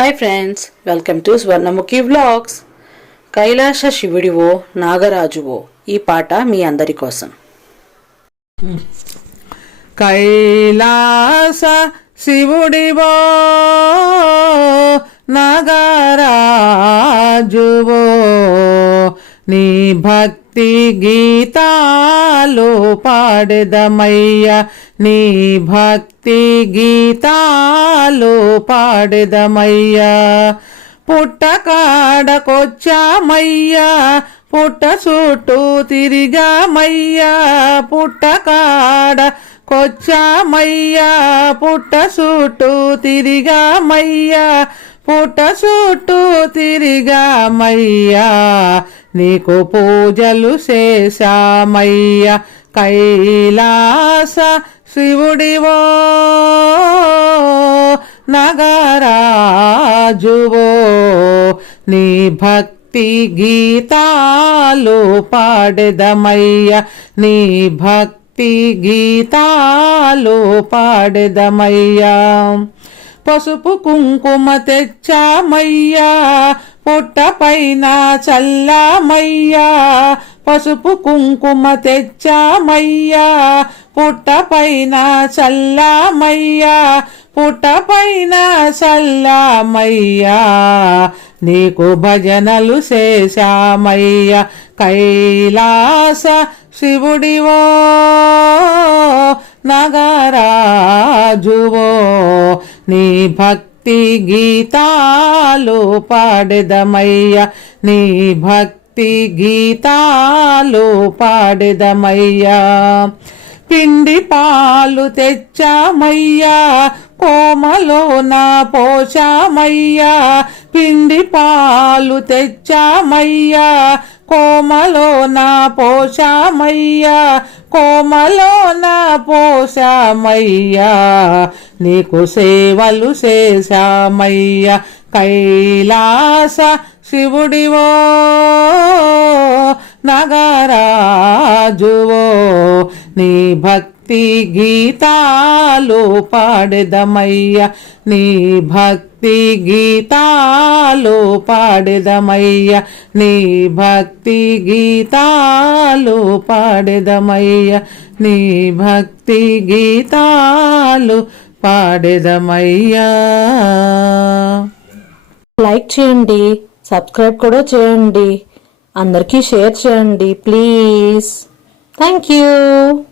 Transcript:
Hi friends welcome to Swarnamukhi vlogs Kailasa శివుడివో నాగరాజువో ఈ పాట మీ అందరి కోసం. కైలాస శివుడివో నాగరాజువో నీ భక్తి గీతాలు పాడదమయ్య. నీ భక్తి గీతాలు పాడదమయ్యా. పుట్టకాడకొచ్చామయ్యా. పుట్ట చుట్టూ తిరిగామయ్యా. పుట్టకాడ కొచ్చామయ్యా పుట్ట చుట్టూ తిరిగామయ్యా. పుట్ట చుట్టూ తిరిగామయ్యా నీకు పూజలు చేశామయ్యా కైలాస శివుడివో నగరాజువో. నీ భక్తి గీతాలు పాడదమయ్య నీ భక్తి గీతాలు పాడెదమయ్యా పసుపు కుంకుమ తెచ్చామయ్యా పుట్టపైన చల్లామయ్యా. పసుపు కుంకుమ తెచ్చామయ్యా పుట్టపైన చల్లామయ్యా. పుట్టపైన చల్లామయ్యా నీకు భజనలు చేశామయ్యా. కైలాస శివుడివో నగరాజువో నీ భక్తి గీతాలు పాడదమయ్య. నీ భక్తి గీతాలు పాడదమయ్యా. పిండి పాలు తెచ్చామయ్యా. కోమలోన పోషామయ్యా పిండి పాలు తెచ్చామయ్యా. కోమలోన పోషామయ్యా కోమలోన పోషామయ్యా నీకు సేవలు చేశామయ్యా కైలాస శివుడివో నగరాజువో నీ భక్తి గీతాలు పాడెదమయ్య. నీ భక్తి గీతాలు పాడెదమయ్య. నీ భక్తి గీతాలు పాడెదమయ్య. నీ భక్తి గీతాలు పాడెదమయ్యా. లైక్ చేయండి సబ్స్క్రైబ్ కూడా చేయండి. అందరికీ షేర్ చేయండి ప్లీజ్. Thank you.